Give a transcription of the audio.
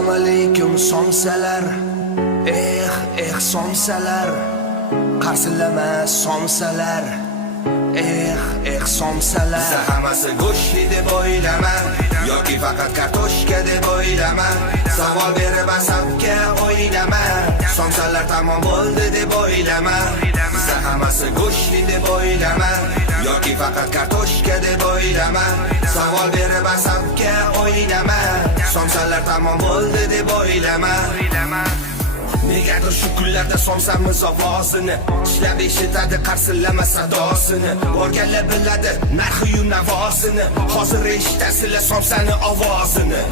Assalomu alaykum somsalar. Somsalar. Qarsilama somsalar. Somsalar. Siz hammasi go'shtli deb o'ylama yoki faqat kartoshka deb o'ylama. Savol berib asabga o'ylama. Somsalar tamom bo'ldi deb o'ylama. Siz hammasi go'shtli deb o'ylama yoki faqat kartoshka deb o'ylama. Savol berib asabga o'ylama. Somsalar tamom bo'ldi deb o'ylama. Negadir shu kunlarda somsamiz ovozini ishlab eshitadi qarsillama sadosini. Borganlar biladi narxi-yu navosini. Hozir eshitasizlar somsani ovozini.